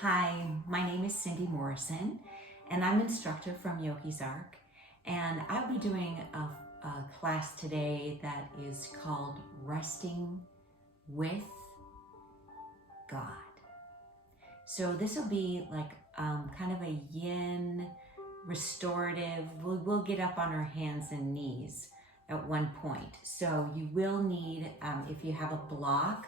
Hi, my name is Cindy Morrison, and I'm instructor from Yogi's Ark. And I'll be doing a class today that is called Resting with God. So this will be like kind of a yin, restorative. We'll get up on our hands and knees at one point. So you will need, if you have a block,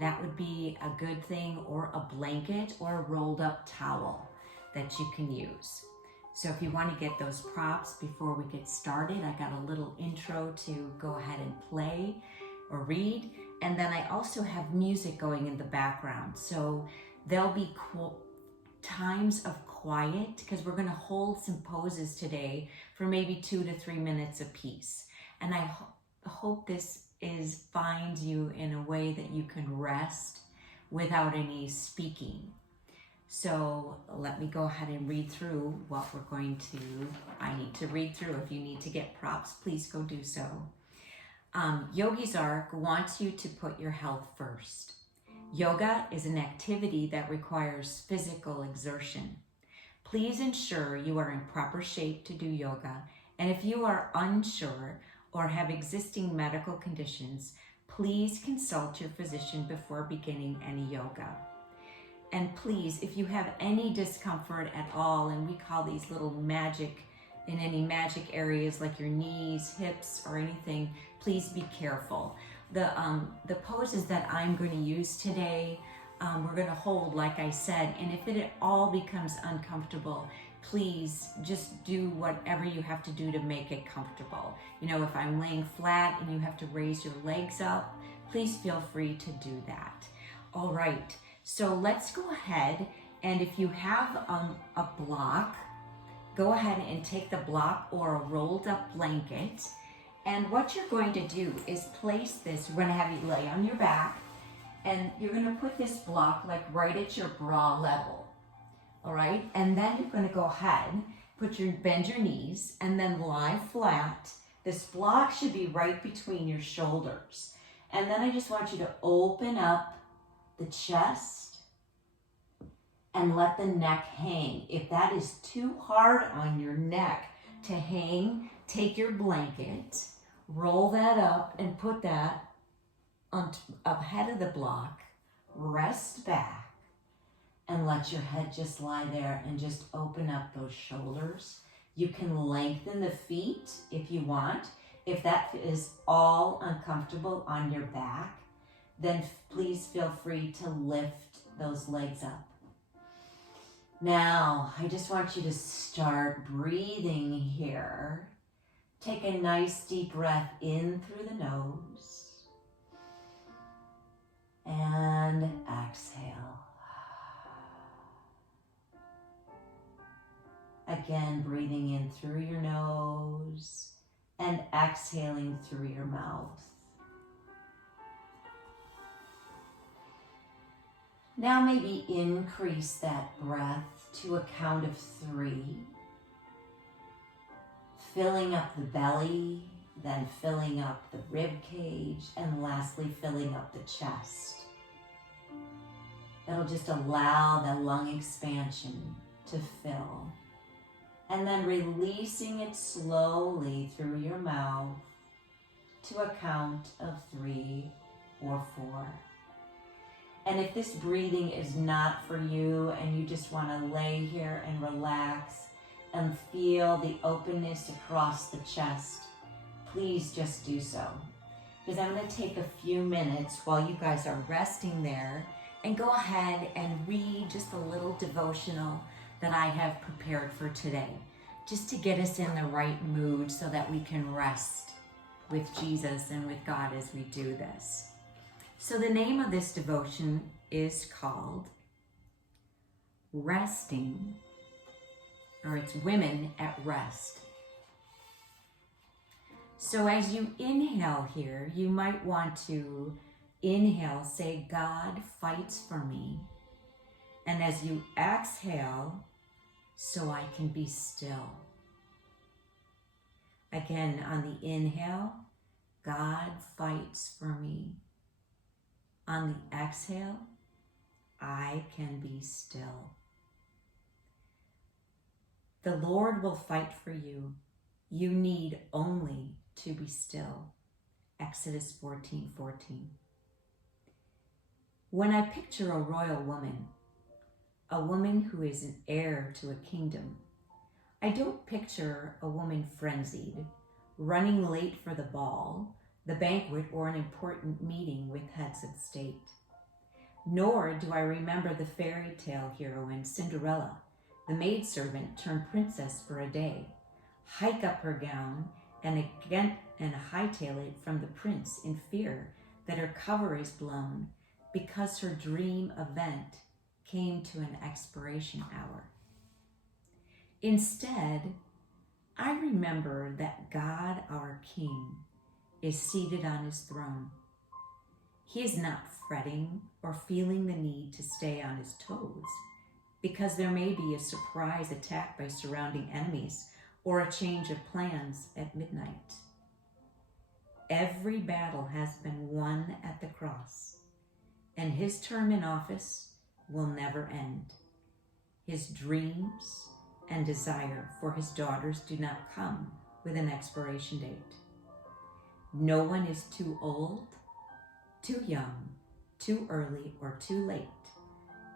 that would be a good thing, or a blanket or a rolled up towel that you can use. So if you want to get those props before we get started, I got a little intro to go ahead and play or read. And then I also have music going in the background. So there'll be times of quiet because we're going to hold some poses today for maybe 2 to 3 minutes apiece. And I hope this finds you in a way that you can rest without any speaking. So let me go ahead and read through what I need to read through. If you need to get props, please go do so. Yogi's Ark wants you to put your health first. Yoga is an activity that requires physical exertion. Please ensure you are in proper shape to do yoga, and if you are unsure or have existing medical conditions, please consult your physician before beginning any yoga. And please, if you have any discomfort at all, and we call these little magic areas like your knees, hips, or anything, please be careful. The poses that I'm going to use today, we're going to hold, like I said, and if it all becomes uncomfortable, please just do whatever you have to do to make it comfortable. You know, if I'm laying flat and you have to raise your legs up, please feel free to do that. All right, so let's go ahead, and if you have a block, go ahead and take the block or a rolled up blanket. And what you're going to do is place this, we're going to have you lay on your back, and you're going to put this block like right at your bra level. All right, and then you're going to go ahead, bend your knees, and then lie flat. This block should be right between your shoulders. And then I just want you to open up the chest and let the neck hang. If that is too hard on your neck to hang, take your blanket, roll that up and put that on ahead of the block, rest back, and let your head just lie there and just open up those shoulders. You can lengthen the feet if you want. If that is all uncomfortable on your back, then please feel free to lift those legs up. Now, I just want you to start breathing here. Take a nice deep breath in through the nose and exhale. Again, breathing in through your nose and exhaling through your mouth. Now maybe increase that breath to a count of 3. Filling up the belly, then filling up the rib cage, and lastly filling up the chest. That'll just allow the lung expansion to fill. And then releasing it slowly through your mouth to a count of 3 or 4. And if this breathing is not for you and you just want to lay here and relax and feel the openness across the chest, please just do so. Because I'm going to take a few minutes while you guys are resting there and go ahead and read just a little devotional that I have prepared for today, just to get us in the right mood so that we can rest with Jesus and with God as we do this. So the name of this devotion is called Resting, or it's Women at Rest. So as you inhale here, you might want to inhale, say, God fights for me. And as you exhale, so I can be still. Again, on the inhale, God fights for me. On the exhale, I can be still. The Lord will fight for you. You need only to be still. Exodus 14:14. When I picture a royal woman, a woman who is an heir to a kingdom, I don't picture a woman frenzied, running late for the ball, the banquet, or an important meeting with heads of state. Nor do I remember the fairy tale heroine Cinderella, the maidservant turned princess for a day, hike up her gown and hightail it from the prince in fear that her cover is blown because her dream event came to an expiration hour. Instead, I remember that God, our King, is seated on his throne. He is not fretting or feeling the need to stay on his toes because there may be a surprise attack by surrounding enemies or a change of plans at midnight. Every battle has been won at the cross, and his term in office will never end. His dreams and desire for his daughters do not come with an expiration date. No one is too old, too young, too early, or too late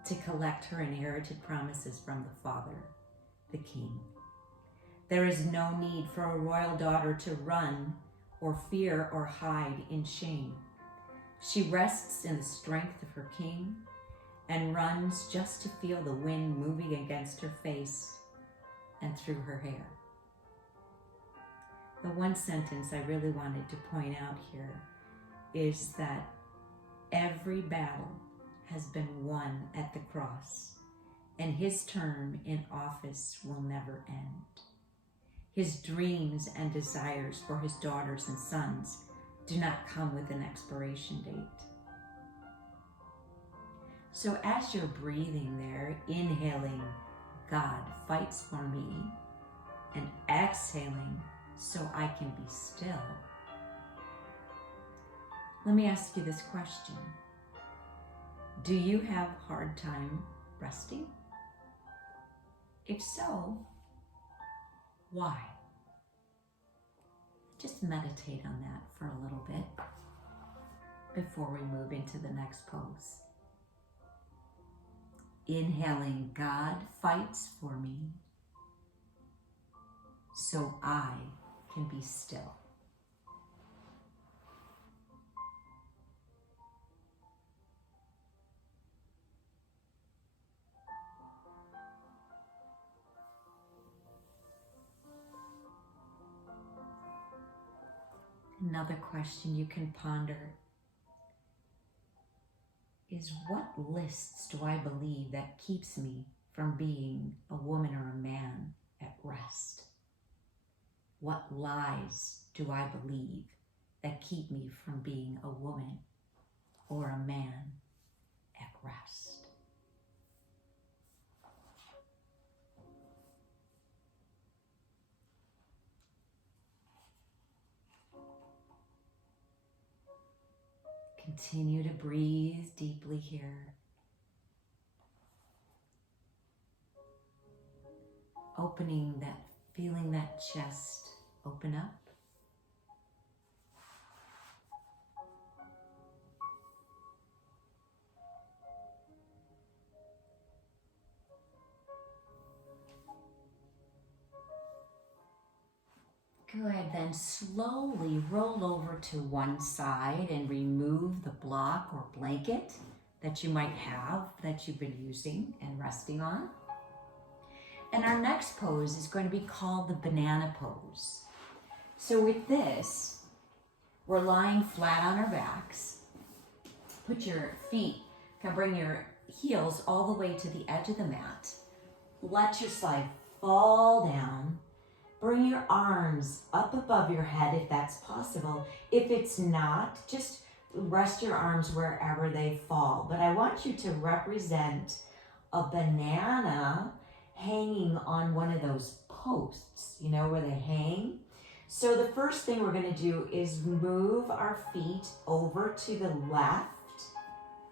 to collect her inherited promises from the Father, the King. There is no need for a royal daughter to run or fear or hide in shame. She rests in the strength of her King and runs just to feel the wind moving against her face and through her hair. The one sentence I really wanted to point out here is that every battle has been won at the cross, and his term in office will never end. His dreams and desires for his daughters and sons do not come with an expiration date. So as you're breathing there, inhaling, God fights for me, and exhaling, so I can be still, let me ask you this question. Do you have a hard time resting? If so, why? Just meditate on that for a little bit before we move into the next pose. Inhaling, God fights for me, so I can be still. Another question you can ponder is, what lists do I believe that keeps me from being a woman or a man at rest? What lies do I believe that keep me from being a woman or a man at rest? Continue to breathe deeply here. Opening that, feeling that chest open up. Good, then slowly roll over to one side and remove the block or blanket that you might have that you've been using and resting on. And our next pose is going to be called the banana pose. So with this, we're lying flat on our backs. Put your feet, bring your heels all the way to the edge of the mat. Let your slide fall down. Bring your arms up above your head if that's possible. If it's not, just rest your arms wherever they fall. But I want you to represent a banana hanging on one of those posts, you know, where they hang. So the first thing we're going to do is move our feet over to the left.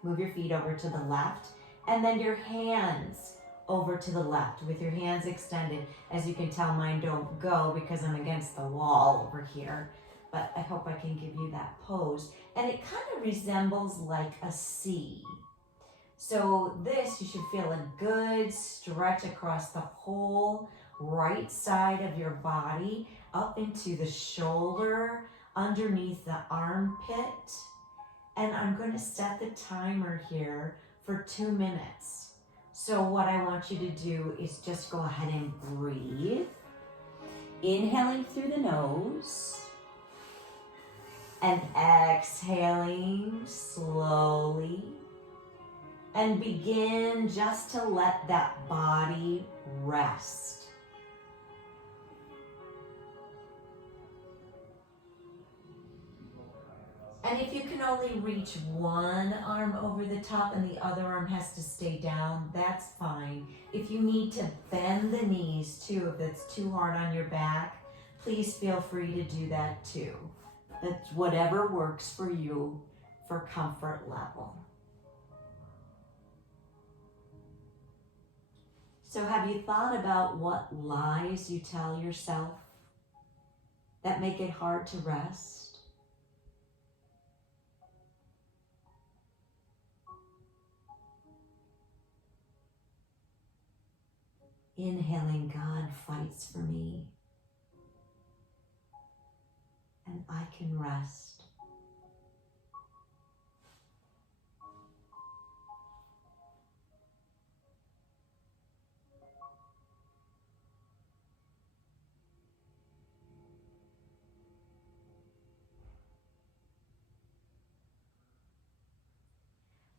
Move your feet over to the left And then your hands over to the left with your hands extended. As you can tell, mine don't go because I'm against the wall over here. But I hope I can give you that pose. And it kind of resembles like a C. So this, you should feel a good stretch across the whole right side of your body, up into the shoulder, underneath the armpit. And I'm going to set the timer here for 2 minutes. So what I want you to do is just go ahead and breathe. Inhaling through the nose and exhaling slowly. And begin just to let that body rest. And if you can only reach one arm over the top and the other arm has to stay down, that's fine. If you need to bend the knees too, if it's too hard on your back, please feel free to do that too. That's whatever works for you for comfort level. So have you thought about what lies you tell yourself that make it hard to rest? Inhaling, God fights for me, and I can rest.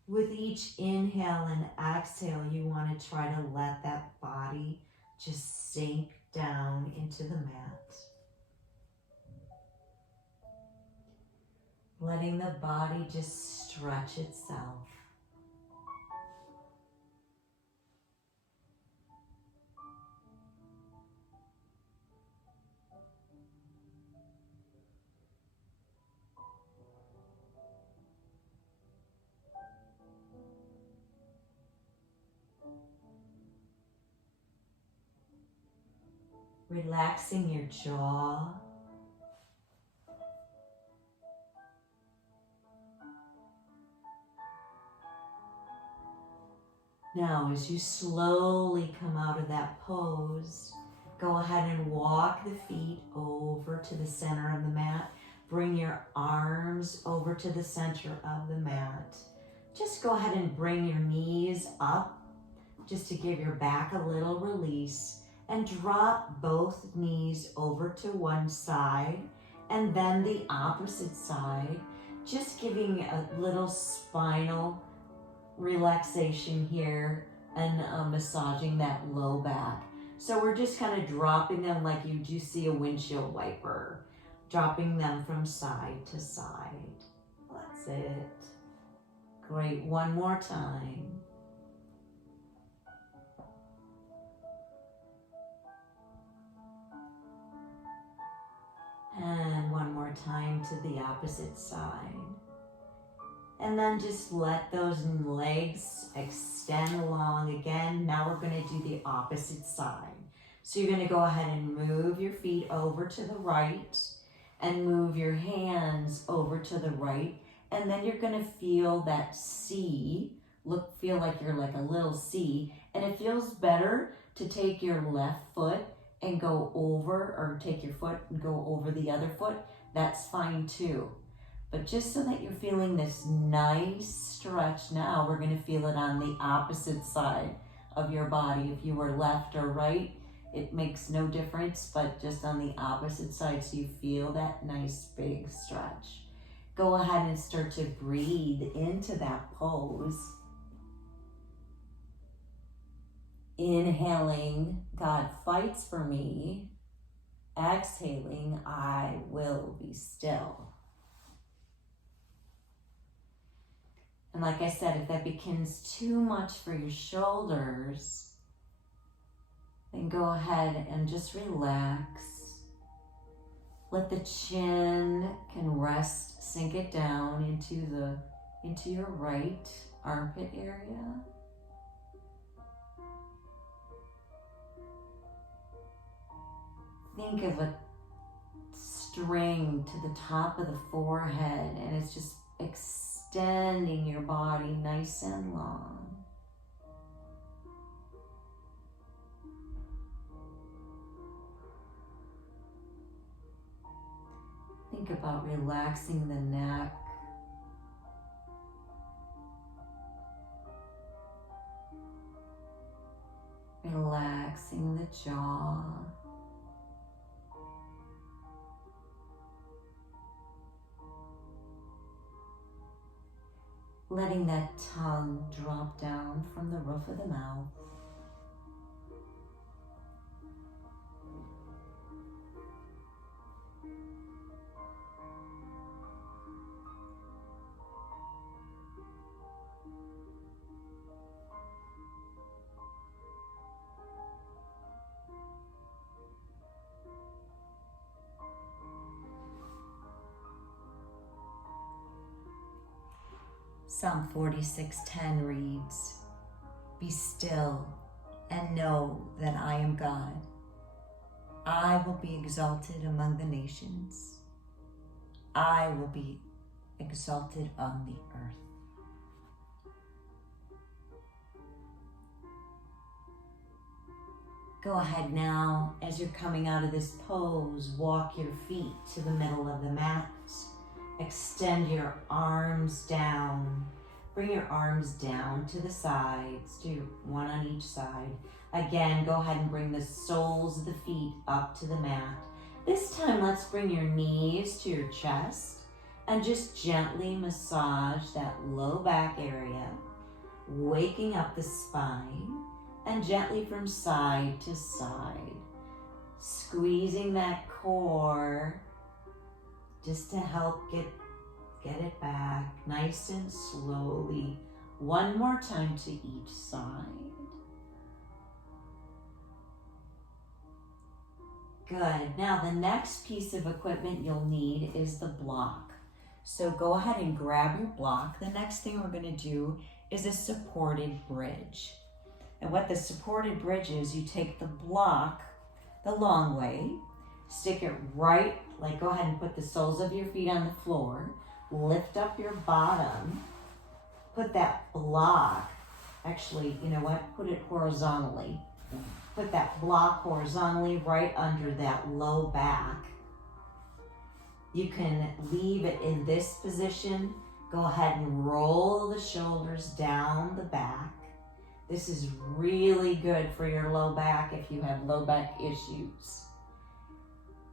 With each inhale and exhale, you want to try to let that body just sink down into the mat. Letting the body just stretch itself. Relaxing your jaw. Now, as you slowly come out of that pose, go ahead and walk the feet over to the center of the mat. Bring your arms over to the center of the mat. Just go ahead and bring your knees up just to give your back a little release. And drop both knees over to one side and then the opposite side, just giving a little spinal relaxation here and massaging that low back. So we're just kind of dropping them like you do see a windshield wiper, dropping them from side to side. That's it. Great. One more time. And one more time to the opposite side. And then just let those legs extend along again. Now we're going to do the opposite side. So you're going to go ahead and move your feet over to the right and move your hands over to the right. And then you're going to feel that C. Feel like you're like a little C. And it feels better to take your left foot and go over, or take your foot and go over the other foot. That's fine too. But just so that you're feeling this nice stretch now, we're going to feel it on the opposite side of your body. If you were left or right, it makes no difference, but just on the opposite side so you feel that nice big stretch. Go ahead and start to breathe into that pose. Inhaling, God fights for me. Exhaling, I will be still. And like I said, if that becomes too much for your shoulders, then go ahead and just relax. Let the chin can rest, sink it down into your right armpit area. think of a string to the top of the forehead, and it's just extending your body nice and long. Think about relaxing the neck. Relaxing the jaw. Letting that tongue drop down from the roof of the mouth. Psalm 46:10 reads, "Be still and know that I am God. I will be exalted among the nations. I will be exalted on the earth." Go ahead now, as you're coming out of this pose, walk your feet to the middle of the mat. Extend your arms down. Bring your arms down to the sides. Do one on each side. Again, go ahead and bring the soles of the feet up to the mat. This time, let's bring your knees to your chest and just gently massage that low back area, waking up the spine, and gently from side to side, squeezing that core just to help get it back nice and slowly. One more time to each side. Good. Now the next piece of equipment you'll need is the block. So go ahead and grab your block. The next thing we're going to do is a supported bridge. And what the supported bridge is, you take the block the long way, stick it right, like go ahead and put the soles of your feet on the floor, lift up your bottom, put that block, actually, you know what, put it horizontally. Put that block horizontally right under that low back. You can leave it in this position. Go ahead and roll the shoulders down the back. This is really good for your low back if you have low back issues.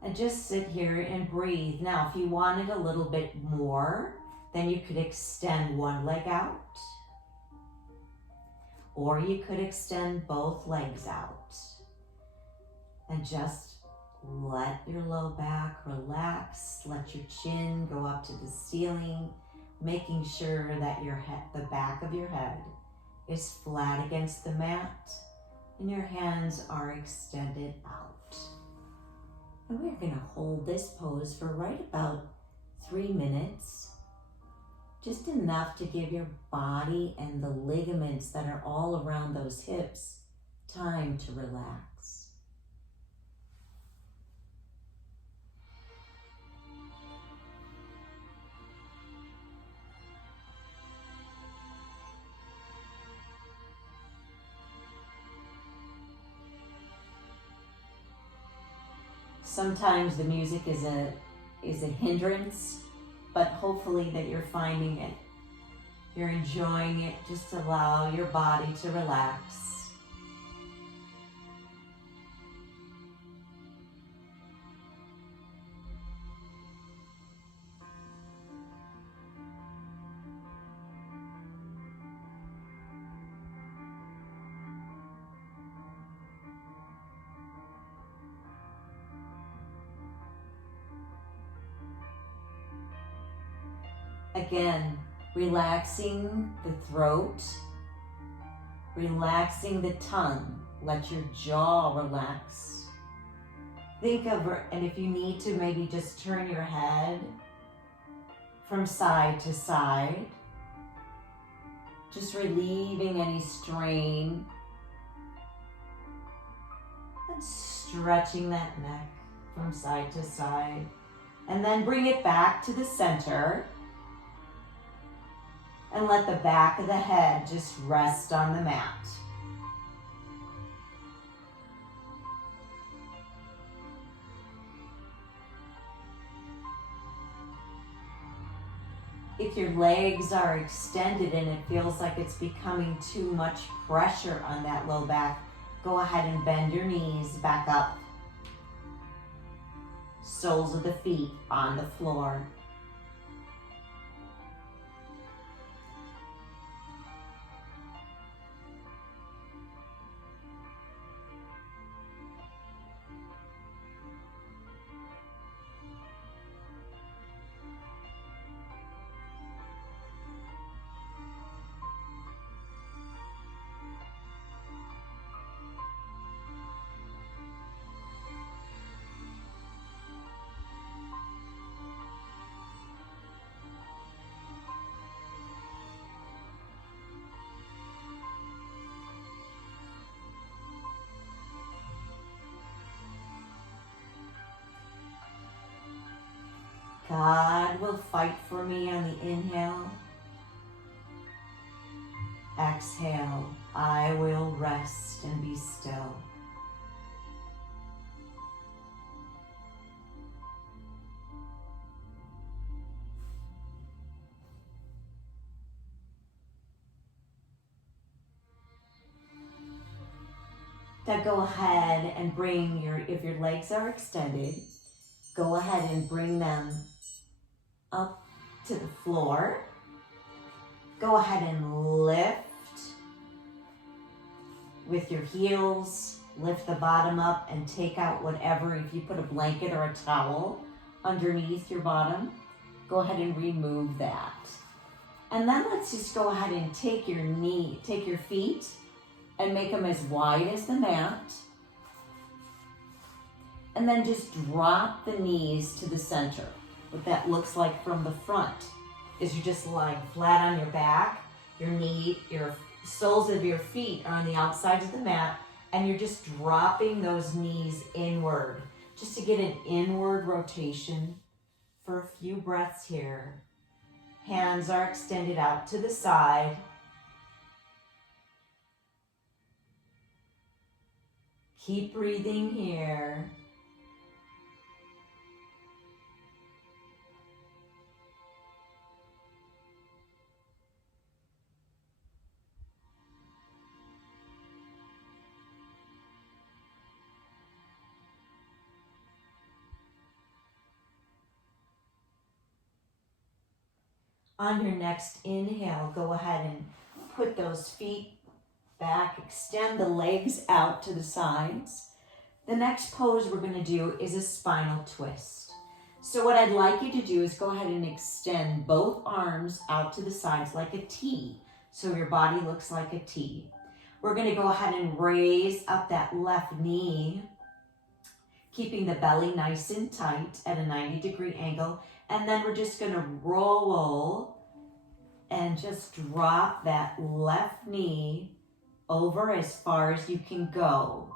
And just sit here and breathe. Now, if you wanted a little bit more, then you could extend one leg out. Or you could extend both legs out. And just let your low back relax. Let your chin go up to the ceiling, making sure that your head, the back of your head is flat against the mat and your hands are extended out. And we're going to hold this pose for right about 3 minutes. Just enough to give your body and the ligaments that are all around those hips time to relax. Sometimes the music is a hindrance, but hopefully that you're finding it. You're enjoying it. Just allow your body to relax. Again, relaxing the throat, relaxing the tongue. Let your jaw relax. Think of, and if you need to, maybe just turn your head from side to side, just relieving any strain and stretching that neck. from side to side. And then bring it back to the center. And let the back of the head just rest on the mat. If your legs are extended and it feels like it's becoming too much pressure on that low back, go ahead and bend your knees back up. Soles of the feet on the floor. God will fight for me on the inhale. Exhale, I will rest and be still. Now go ahead and bring if your legs are extended, go ahead and bring them up to the floor. Go ahead and lift with your heels. Lift the bottom up and take out whatever, if you put a blanket or a towel underneath your bottom, go ahead and remove that. And then let's just go ahead and take your feet and make them as wide as the mat. And then just drop the knees to the center. What that looks like from the front is you're just lying flat on your back. Your soles of your feet are on the outsides of the mat, and you're just dropping those knees inward, just to get an inward rotation for a few breaths here. Hands are extended out to the side. Keep breathing here. On your next inhale, go ahead and put those feet back, extend the legs out to the sides. The next pose we're going to do is a spinal twist. So what I'd like you to do is go ahead and extend both arms out to the sides like a T, so your body looks like a T. We're going to go ahead and raise up that left knee, keeping the belly nice and tight at a 90-degree angle. And then we're just going to roll and just drop that left knee over as far as you can go.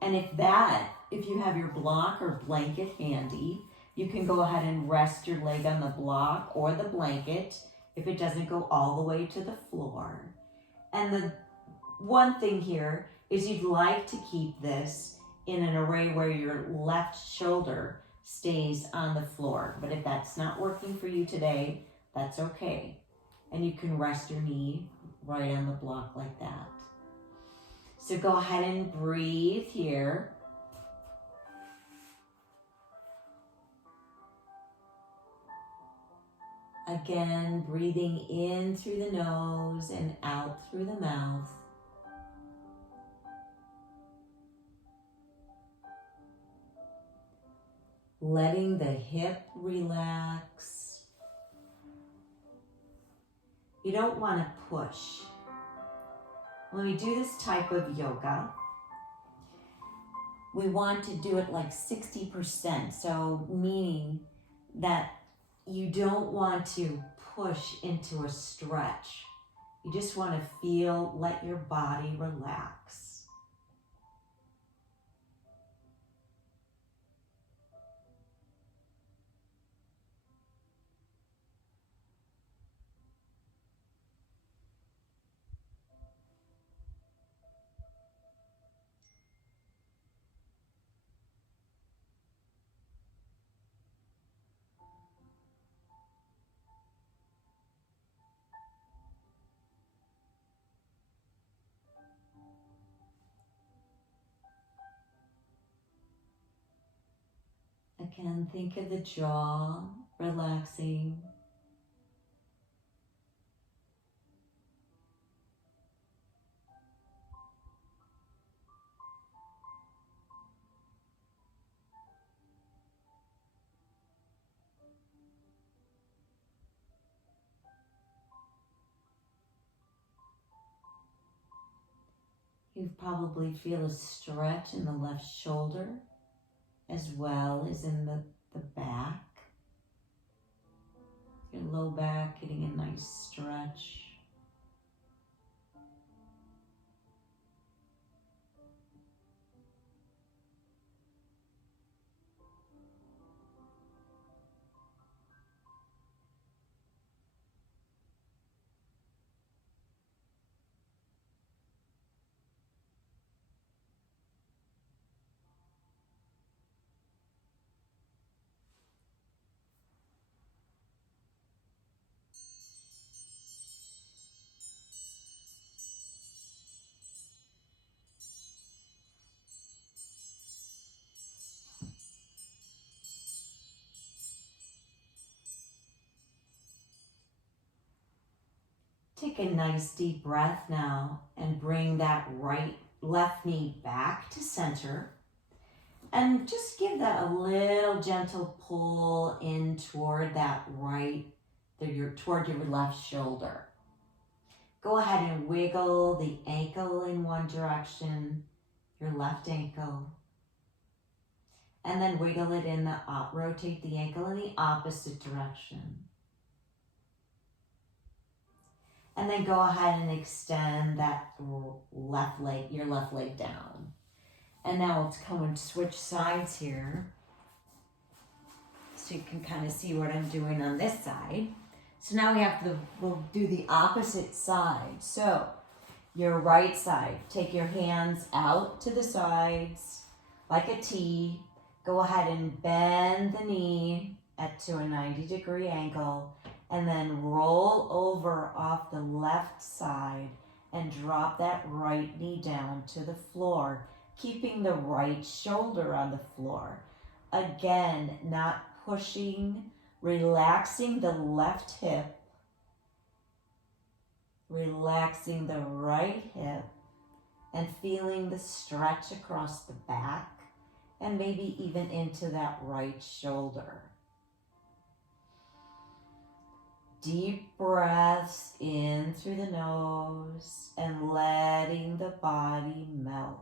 And if you have your block or blanket handy, you can go ahead and rest your leg on the block or the blanket if it doesn't go all the way to the floor. And the one thing here is you'd like to keep this in an array where your left shoulder stays on the floor. But if that's not working for you today, that's okay. And you can rest your knee right on the block like that. So go ahead and breathe here. Again, breathing in through the nose and out through the mouth. Letting the hip relax. You don't want to push. When we do this type of yoga, we want to do it like 60%. So meaning that you don't want to push into a stretch. You just want to let your body relax. Again, think of the jaw relaxing. You probably feel a stretch in the left shoulder as well as in the back. Your low back getting a nice stretch. Take a nice deep breath now and bring that left knee back to center. And just give that a little gentle pull in toward that toward your left shoulder. Go ahead and wiggle the ankle in one direction, your left ankle. And then wiggle it rotate the ankle in the opposite direction. And then go ahead and extend that your left leg down. And now let's come and switch sides here. So you can kind of see what I'm doing on this side. So now we'll do the opposite side. So your right side, take your hands out to the sides like a T. Go ahead and bend the knee to a 90-degree angle. And then roll over off the left side and drop that right knee down to the floor, keeping the right shoulder on the floor. Again, not pushing, relaxing the left hip, relaxing the right hip, and feeling the stretch across the back and maybe even into that right shoulder. Deep breaths in through the nose and letting the body melt.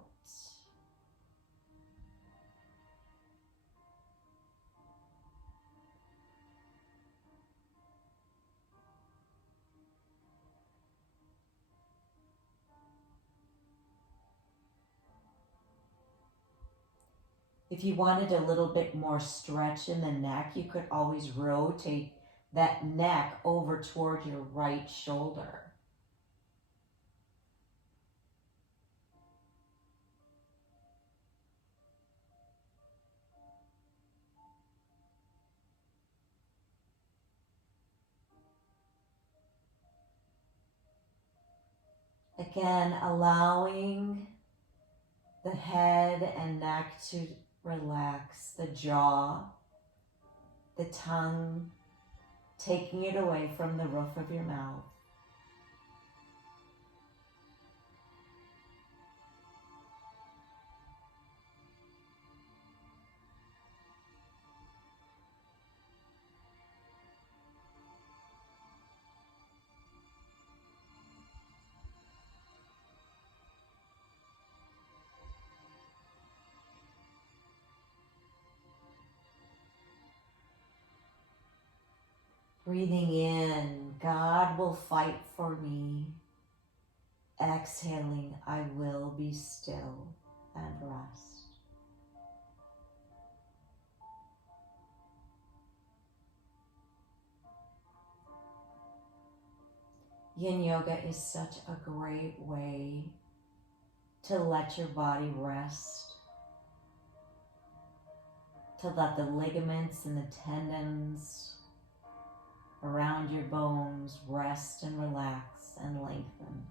If you wanted a little bit more stretch in the neck, you could always rotate that neck over toward your right shoulder. Again, allowing the head and neck to relax, the jaw, the tongue, taking it away from the roof of your mouth. Breathing in, God will fight for me. Exhaling, I will be still and rest. Yin Yoga is such a great way to let your body rest, to let the ligaments and the tendons around your bones rest and relax and lengthen.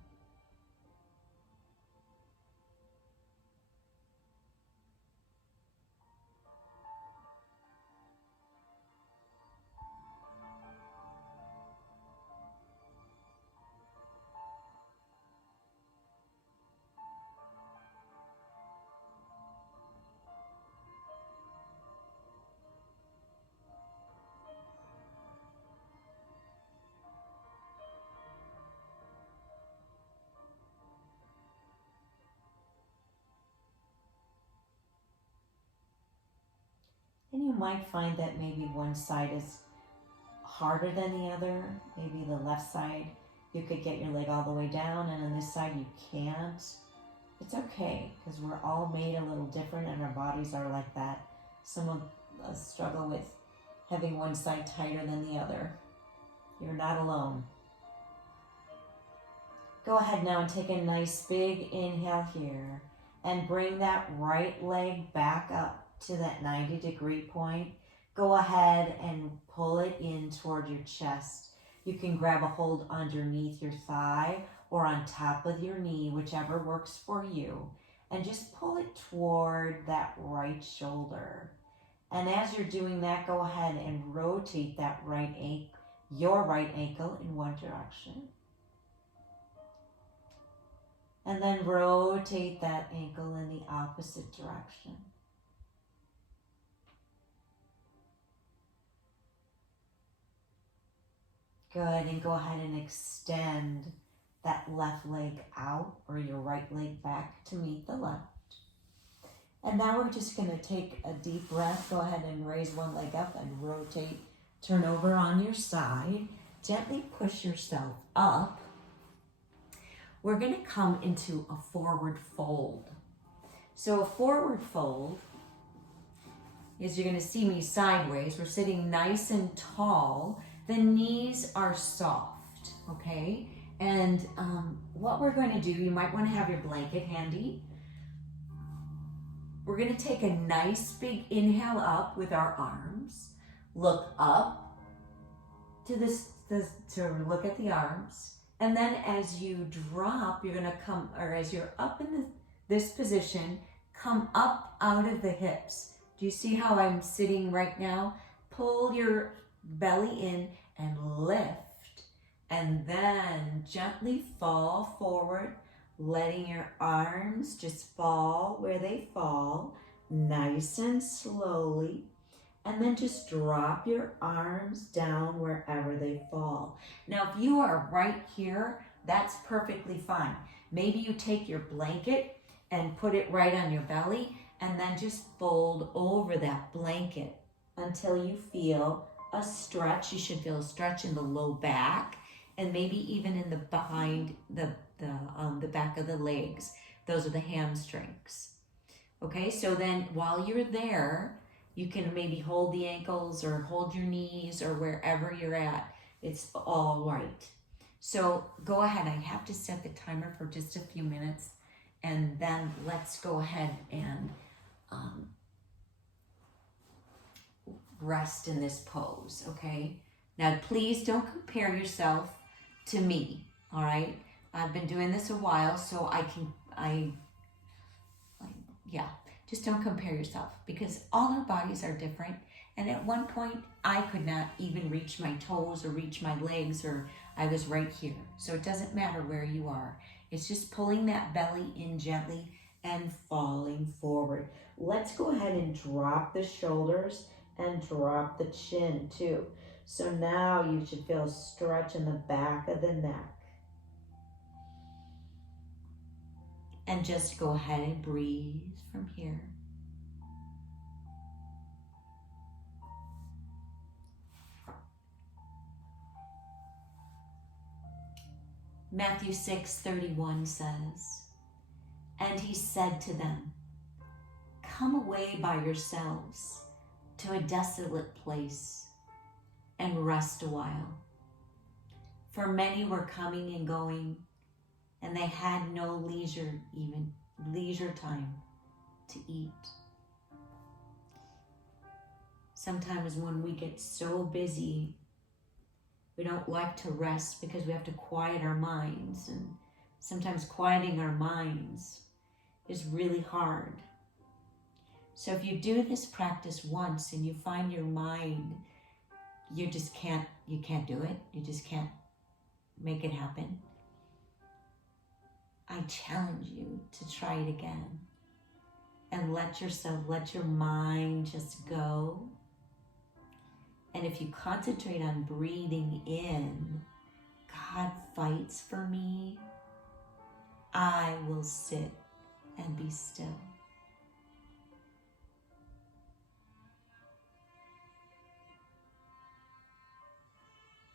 And you might find that maybe one side is harder than the other. Maybe the left side, you could get your leg all the way down, and on this side you can't. It's okay, because we're all made a little different and our bodies are like that. Some of us struggle with having one side tighter than the other. You're not alone. Go ahead now and take a nice big inhale here and bring that right leg back up to that 90-degree point. Go ahead and pull it in toward your chest. You can grab a hold underneath your thigh or on top of your knee, whichever works for you, and just pull it toward that right shoulder. And as you're doing that, go ahead and rotate that your right ankle in one direction. And then rotate that ankle in the opposite direction. Good, and go ahead and extend that left leg out or your right leg back to meet the left. And now we're just going to take a deep breath. Go ahead and raise one leg up and rotate. Turn over on your side. Gently push yourself up. We're going to come into a forward fold. So a forward fold is, you're going to see me sideways. We're sitting nice and tall. The knees are soft, okay? And what we're going to do, you might want to have your blanket handy. We're going to take a nice big inhale up with our arms. Look up to to look at the arms. And then as you drop, you're going to come, or as you're up in this position, come up out of the hips. Do you see how I'm sitting right now? Pull your belly in and lift, and then gently fall forward, letting your arms just fall where they fall, nice and slowly, and then just drop your arms down wherever they fall. Now, if you are right here, that's perfectly fine. Maybe you take your blanket and put it right on your belly, and then just fold over that blanket until you feel a stretch. You should feel a stretch in the low back and maybe even in the behind the back of the legs. Those are the hamstrings. Okay, so then while you're there, you can maybe hold the ankles or hold your knees or wherever you're at. It's all right. So go ahead. I have to set the timer for just a few minutes, and then let's go ahead and rest in this pose, okay? Now, please don't compare yourself to me, all right? I've been doing this a while, so just don't compare yourself, because all our bodies are different. And at one point, I could not even reach my toes or reach my legs, or I was right here. So it doesn't matter where you are. It's just pulling that belly in gently and falling forward. Let's go ahead and drop the shoulders and drop the chin too. So now you should feel a stretch in the back of the neck. And just go ahead and breathe from here. Matthew 6:31 says, "And he said to them, 'Come away by yourselves to a desolate place and rest a while.' For many were coming and going, and they had no leisure time to eat." Sometimes when we get so busy, we don't like to rest because we have to quiet our minds, and sometimes quieting our minds is really hard. So if you do this practice once and you find your mind, you can't do it, you just can't make it happen, I challenge you to try it again and let your mind just go. And if you concentrate on breathing in, "God fights for me, I will sit and be still."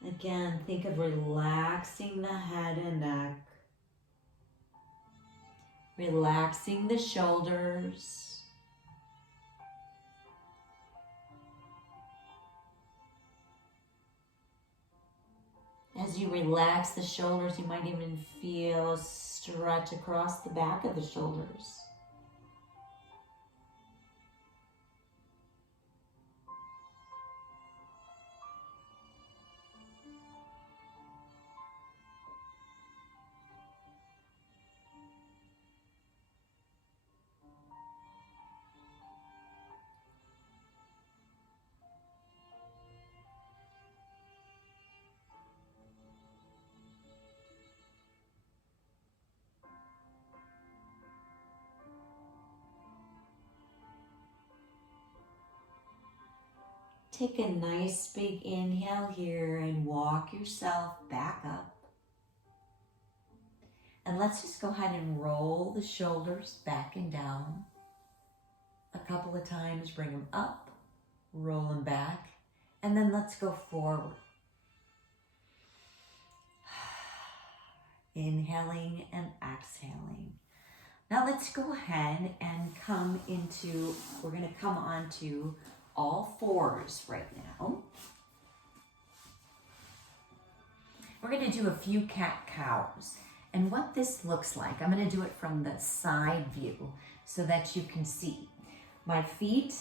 Again, think of relaxing the head and neck, relaxing the shoulders, as you relax the shoulders, you might even feel a stretch across the back of the shoulders. Take a nice big inhale here and walk yourself back up. And let's just go ahead and roll the shoulders back and down. A couple of times, bring them up, roll them back, and then let's go forward. Inhaling and exhaling. Now let's go ahead and we're going to come onto all fours right now. We're going to do a few cat-cows. And what this looks like, I'm going to do it from the side view so that you can see. My feet,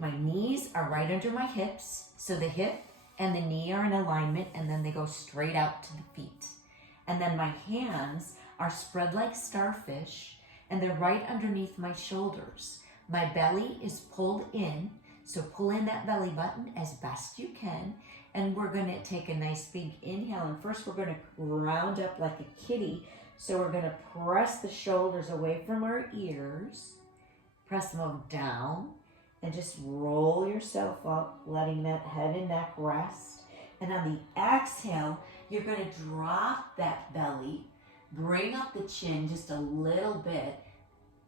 my knees are right under my hips. So the hip and the knee are in alignment, and then they go straight out to the feet. And then my hands are spread like starfish, and they're right underneath my shoulders. My belly is pulled in, so pull in that belly button as best you can. And we're going to take a nice big inhale. And first we're going to round up like a kitty. So we're going to press the shoulders away from our ears. Press them down. And just roll yourself up, letting that head and neck rest. And on the exhale, you're going to drop that belly. Bring up the chin just a little bit.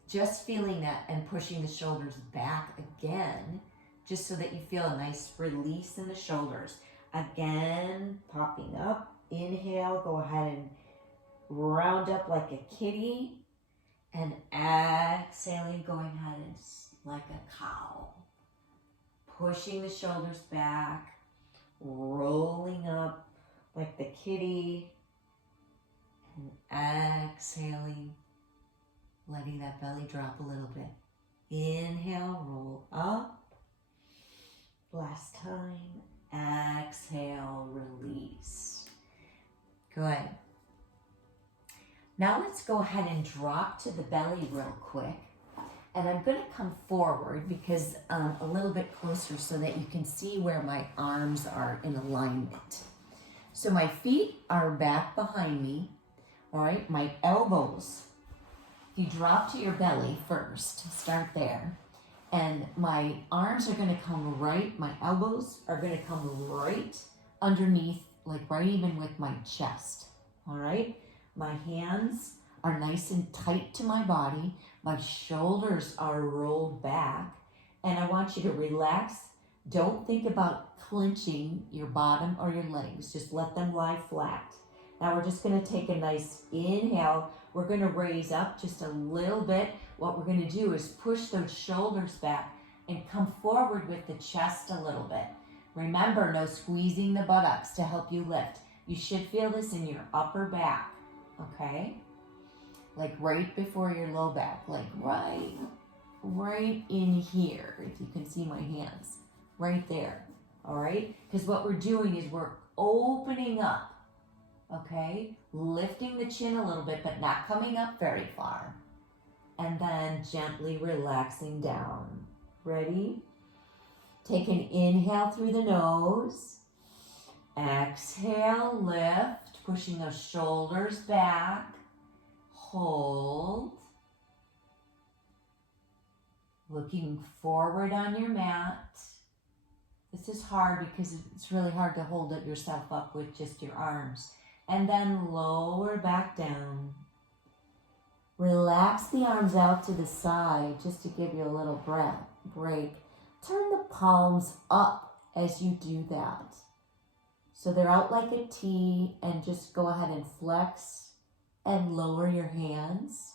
Just feeling that and pushing the shoulders back again. Just so that you feel a nice release in the shoulders. Again, popping up. Inhale, go ahead and round up like a kitty. And exhaling, going ahead and like a cow. Pushing the shoulders back. Rolling up like the kitty. And exhaling, letting that belly drop a little bit. Inhale, roll up. Last time. Exhale, release. Good. Now let's go ahead and drop to the belly real quick. And I'm going to come forward because a little bit closer so that you can see where my arms are in alignment. So my feet are back behind me. All right, my elbows. If you drop to your belly first, start there. And my arms are going to come right, my elbows are going to come right underneath, like right even with my chest, all right? My hands are nice and tight to my body. My shoulders are rolled back. And I want you to relax. Don't think about clenching your bottom or your legs. Just let them lie flat. Now we're just going to take a nice inhale. We're going to raise up just a little bit. What we're going to do is push those shoulders back and come forward with the chest a little bit. Remember, no squeezing the buttocks to help you lift. You should feel this in your upper back, okay? Like right before your low back, like right in here, if you can see my hands, right there, all right? Because what we're doing is we're opening up, okay? Lifting the chin a little bit, but not coming up very far. And then gently relaxing down. Ready? Take an inhale through the nose. Exhale, lift, pushing those shoulders back. Hold. Looking forward on your mat. This is hard because it's really hard to hold it yourself up with just your arms. And then lower back down. Relax the arms out to the side just to give you a little break. Turn the palms up as you do that. So they're out like a T, and just go ahead and flex and lower your hands.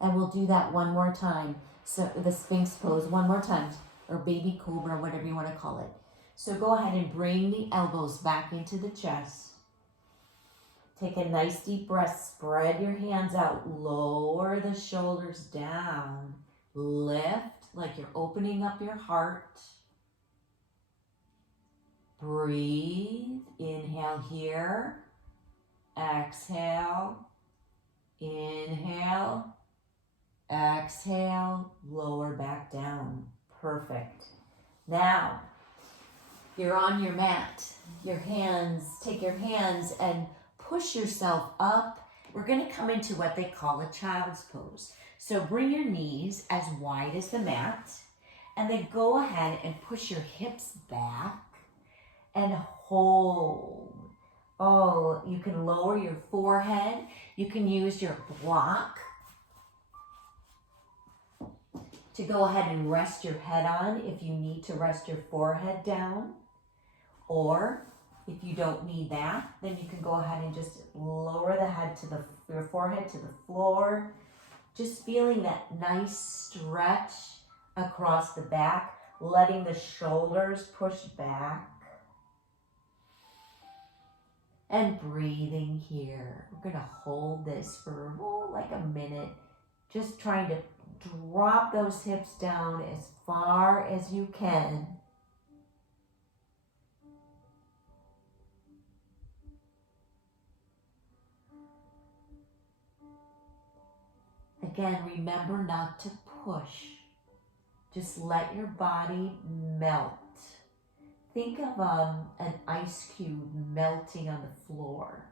And we'll do that one more time. So the Sphinx pose one more time, or baby cobra, whatever you want to call it. So go ahead and bring the elbows back into the chest. Take a nice deep breath, spread your hands out, lower the shoulders down, lift like you're opening up your heart. Breathe, inhale here, exhale, inhale, exhale, lower back down. Perfect. Now, you're on your mat. Take your hands and push yourself up. We're going to come into what they call a child's pose. So bring your knees as wide as the mat, and then go ahead and push your hips back and hold. Oh, you can lower your forehead. You can use your block to go ahead and rest your head on if you need to rest your forehead down. Or if you don't need that, then you can go ahead and just lower the head to your forehead to the floor. Just feeling that nice stretch across the back, letting the shoulders push back. And breathing here. We're going to hold this for like a minute. Just trying to drop those hips down as far as you can. Again, remember not to push. Just let your body melt. Think of an ice cube melting on the floor.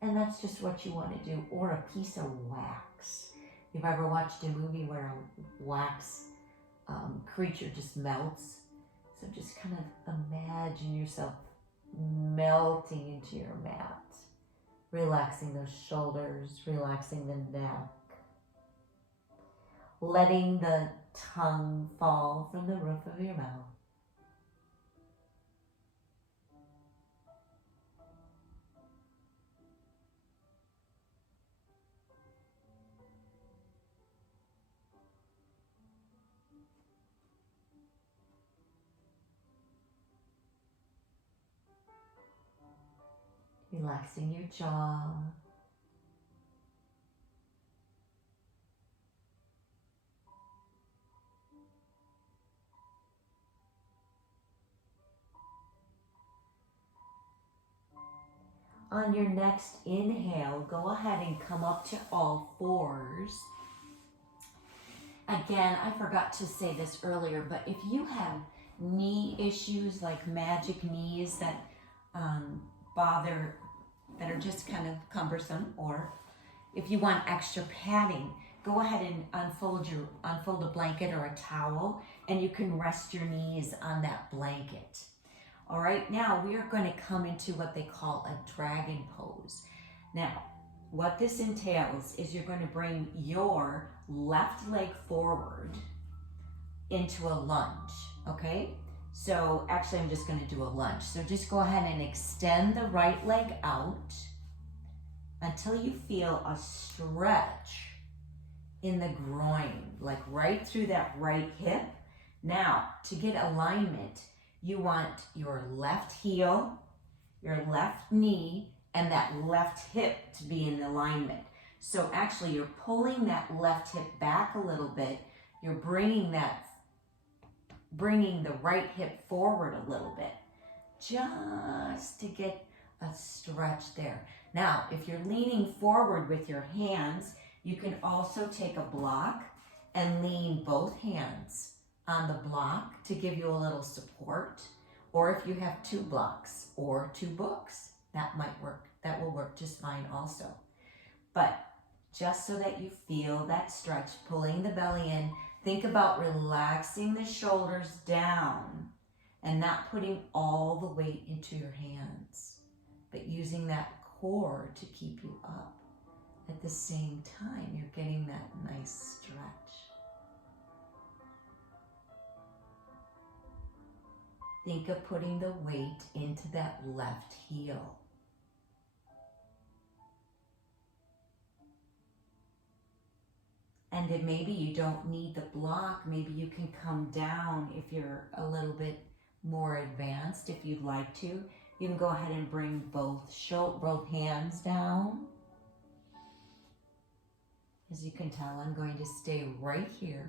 And that's just what you want to do. Or a piece of wax. If you've ever watched a movie where a wax creature just melts. So just kind of imagine yourself melting into your mat. Relaxing those shoulders, relaxing the neck. Letting the tongue fall from the roof of your mouth. Relaxing your jaw. On your next inhale, go ahead and come up to all fours. Again, I forgot to say this earlier, but if you have knee issues like magic knees that that are just kind of cumbersome, or if you want extra padding, go ahead and unfold a blanket or a towel, and you can rest your knees on that blanket. All right, now we are going to come into what they call a dragon pose. Now, what this entails is you're going to bring your left leg forward into a lunge, okay? So actually I'm just going to do a lunge. So just go ahead and extend the right leg out until you feel a stretch in the groin, like right through that right hip. Now, to get alignment, you want your left heel, your left knee, and that left hip to be in alignment. So actually you're pulling that left hip back a little bit. You're bringing the right hip forward a little bit, just to get a stretch there. Now, if you're leaning forward with your hands, you can also take a block and lean both hands on the block to give you a little support. Or if you have 2 blocks or 2 books, that might work. That will work just fine also. But just so that you feel that stretch, pulling the belly in, think about relaxing the shoulders down and not putting all the weight into your hands, but using that core to keep you up. At the same time, you're getting that nice stretch. think of putting the weight into that left heel. And then maybe you don't need the block. Maybe you can come down if you're a little bit more advanced, if you'd like to. You can go ahead and bring both hands down. As you can tell, I'm going to stay right here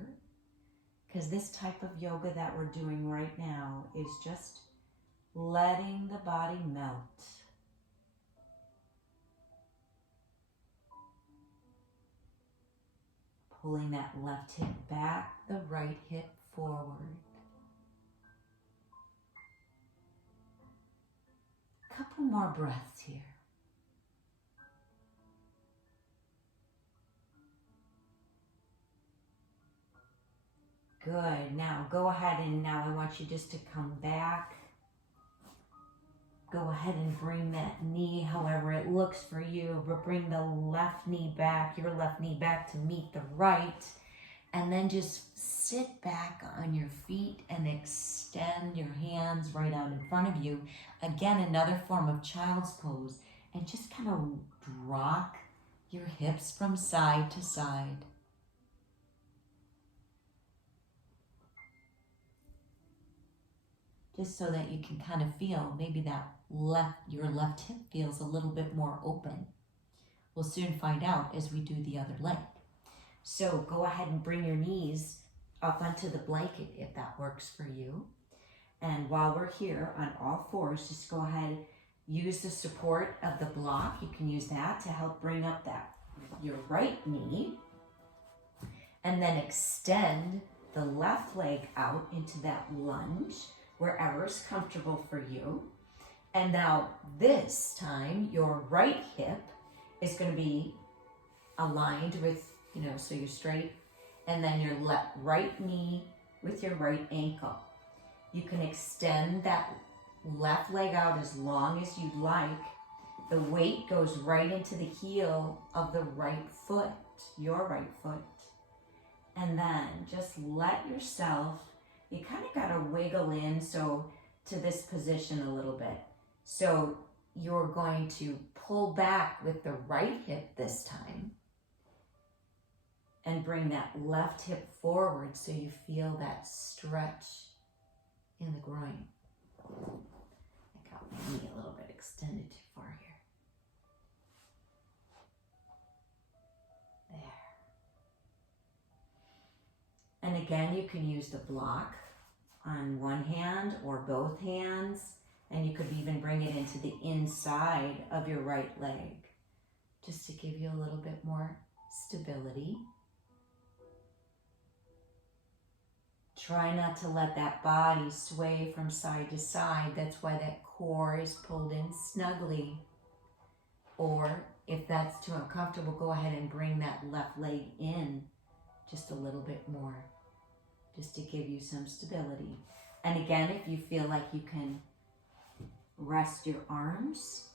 because this type of yoga that we're doing right now is just letting the body melt. Pulling that left hip back, the right hip forward. Couple more breaths here. Good. Now go ahead and now I want you just to come back. Go ahead and bring that knee however it looks for you, but bring the left knee back, your left knee back to meet the right. And then just sit back on your feet and extend your hands right out in front of you. Again, another form of child's pose. And just kind of rock your hips from side to side. Just so that you can kind of feel maybe that your left hip feels a little bit more open. We'll soon find out as we do the other leg. So go ahead and bring your knees up onto the blanket if that works for you. And while we're here on all fours, just go ahead, use the support of the block. You can use that to help bring up your right knee. And then extend the left leg out into that lunge, wherever is comfortable for you. And now this time, your right hip is going to be aligned with, so you're straight. And then your right knee with your right ankle. You can extend that left leg out as long as you'd like. The weight goes right into the heel of the right foot, your right foot. And then just let yourself, you kind of got to wiggle in to this position a little bit. So you're going to pull back with the right hip this time and bring that left hip forward so you feel that stretch in the groin. I got my knee a little bit extended too far here. There. And again, you can use the block on one hand or both hands, and you could even bring it into the inside of your right leg just to give you a little bit more stability. Try not to let that body sway from side to side. That's why that core is pulled in snugly. Or if that's too uncomfortable, go ahead and bring that left leg in just a little bit more, just to give you some stability. And again, if you feel like you can rest your arms,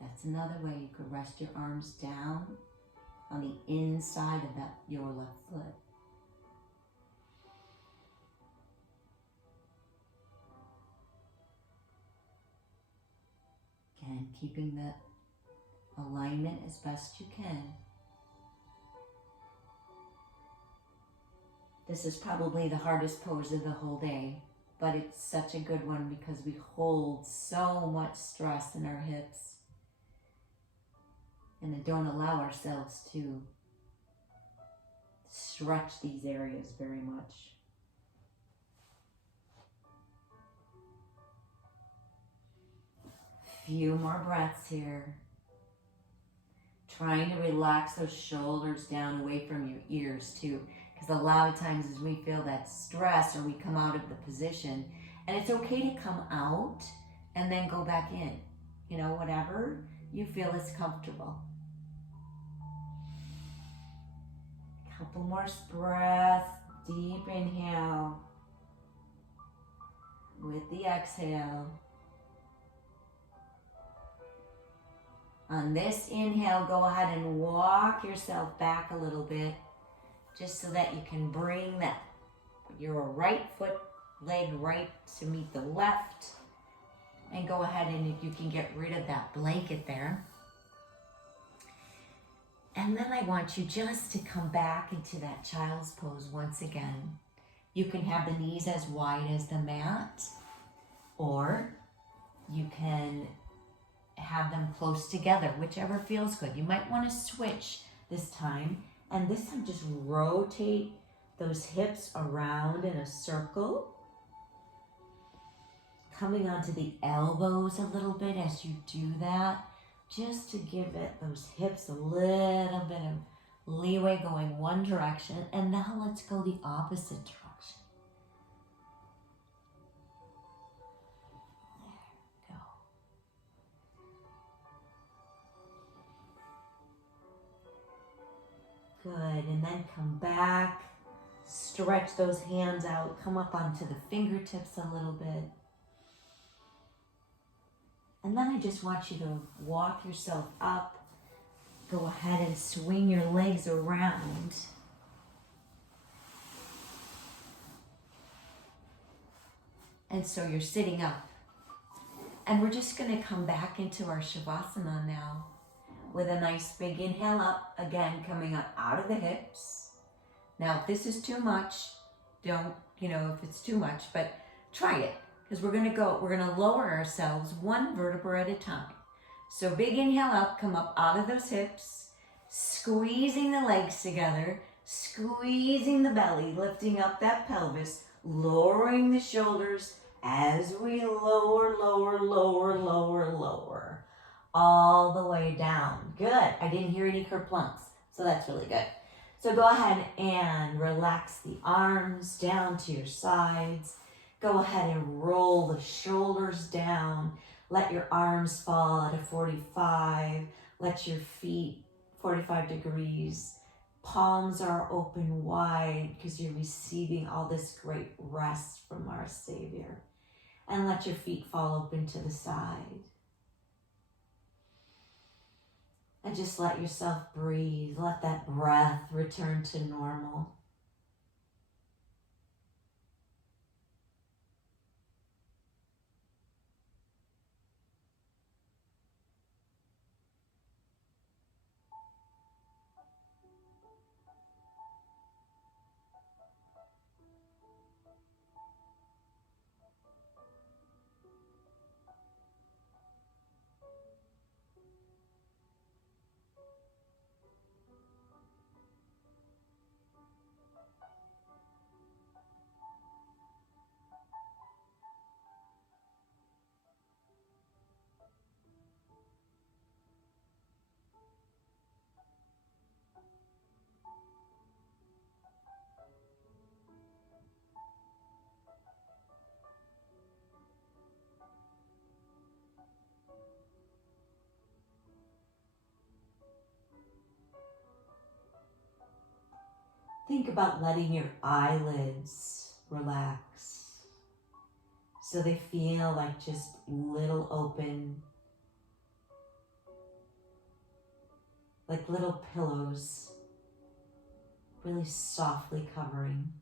that's another way. You could rest your arms down on the inside of your left foot. Again, keeping the alignment as best you can. This is probably the hardest pose of the whole day, but it's such a good one because we hold so much stress in our hips and don't allow ourselves to stretch these areas very much. Few more breaths here. Trying to relax those shoulders down away from your ears too. Because a lot of times as we feel that stress or we come out of the position, and it's okay to come out and then go back in. Whatever you feel is comfortable. A couple more breaths. Deep inhale with the exhale. On this inhale, go ahead and walk yourself back a little bit, just so that you can bring your right foot leg right to meet the left. And go ahead and you can get rid of that blanket there. And then I want you just to come back into that child's pose once again. You can have the knees as wide as the mat, or you can have them close together, whichever feels good. You might want to switch this time, and this time just rotate those hips around in a circle, coming onto the elbows a little bit as you do that, just to give it those hips a little bit of leeway going one direction. And now let's go the opposite direction. There we go. Good, and then come back, stretch those hands out, come up onto the fingertips a little bit. And then I just want you to walk yourself up. Go ahead and swing your legs around. And so you're sitting up. And we're just going to come back into our Shavasana now with a nice big inhale up. Again, coming up out of the hips. Now, if this is too much, don't, if it's too much, but try it. Because we're going to lower ourselves one vertebra at a time. So big inhale up, come up out of those hips, squeezing the legs together, squeezing the belly, lifting up that pelvis, lowering the shoulders as we lower, all the way down. Good. I didn't hear any kerplunks, so that's really good. So go ahead and relax the arms down to your sides. Go ahead and roll the shoulders down. Let your arms fall at a 45. Let your feet 45 degrees. Palms are open wide because you're receiving all this great rest from our Savior. And let your feet fall open to the side. And just let yourself breathe. Let that breath return to normal. Think about letting your eyelids relax so they feel like just little open, like little pillows, really softly covering.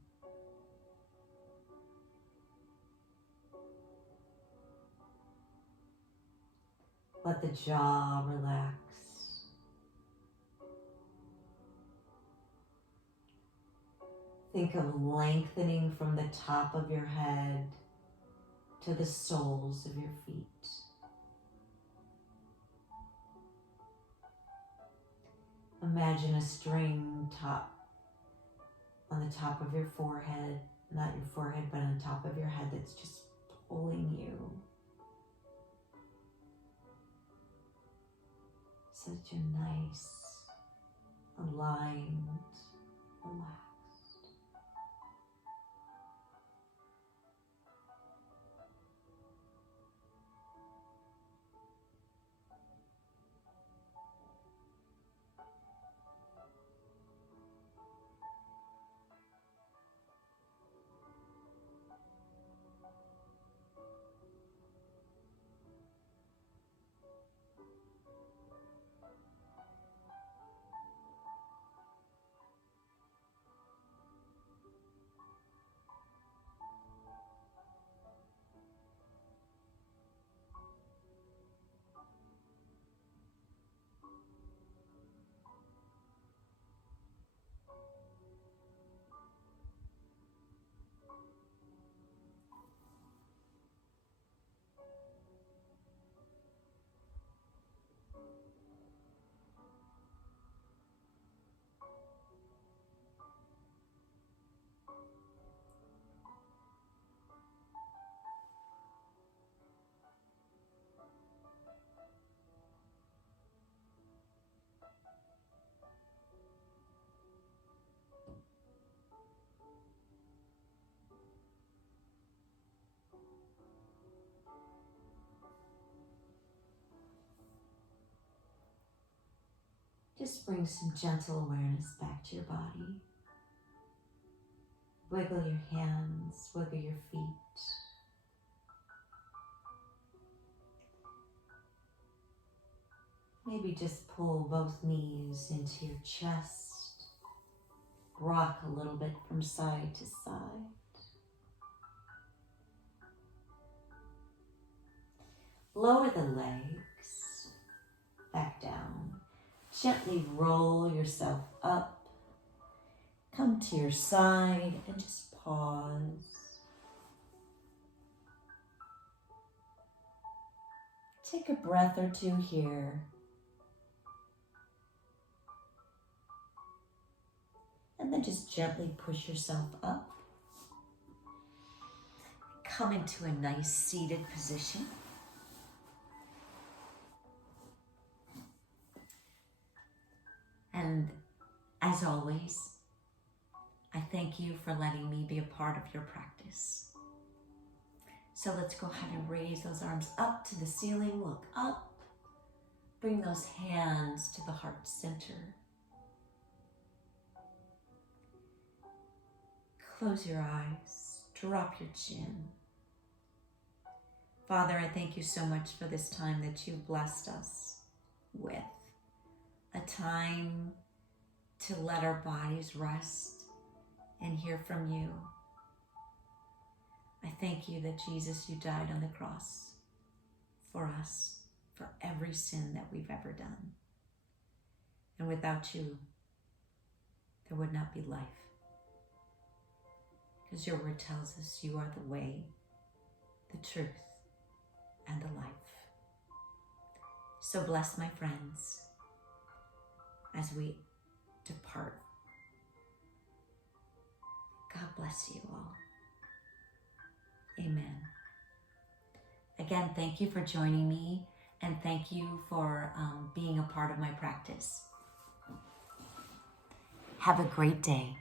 Let the jaw relax. Think of lengthening from the top of your head to the soles of your feet. Imagine a string on the top of your forehead, not your forehead, but on top of your head that's just pulling you. Such a nice, aligned, relaxed. Just bring some gentle awareness back to your body. Wiggle your hands, wiggle your feet. Maybe just pull both knees into your chest. Rock a little bit from side to side. Lower the legs back down. Gently roll yourself up. Come to your side and just pause. Take a breath or two here. And then just gently push yourself up. Come into a nice seated position. And as always, I thank you for letting me be a part of your practice. So let's go ahead and raise those arms up to the ceiling. Look up. Bring those hands to the heart center. Close your eyes. Drop your chin. Father, I thank you so much for this time that you've blessed us with. A time to let our bodies rest and hear from you. I thank you that Jesus, you died on the cross for us, for every sin that we've ever done. And without you, there would not be life. Because your word tells us you are the way, the truth, and the life. So bless my friends as we depart. God bless you all. Amen. Again, thank you for joining me, and thank you for being a part of my practice. Have a great day.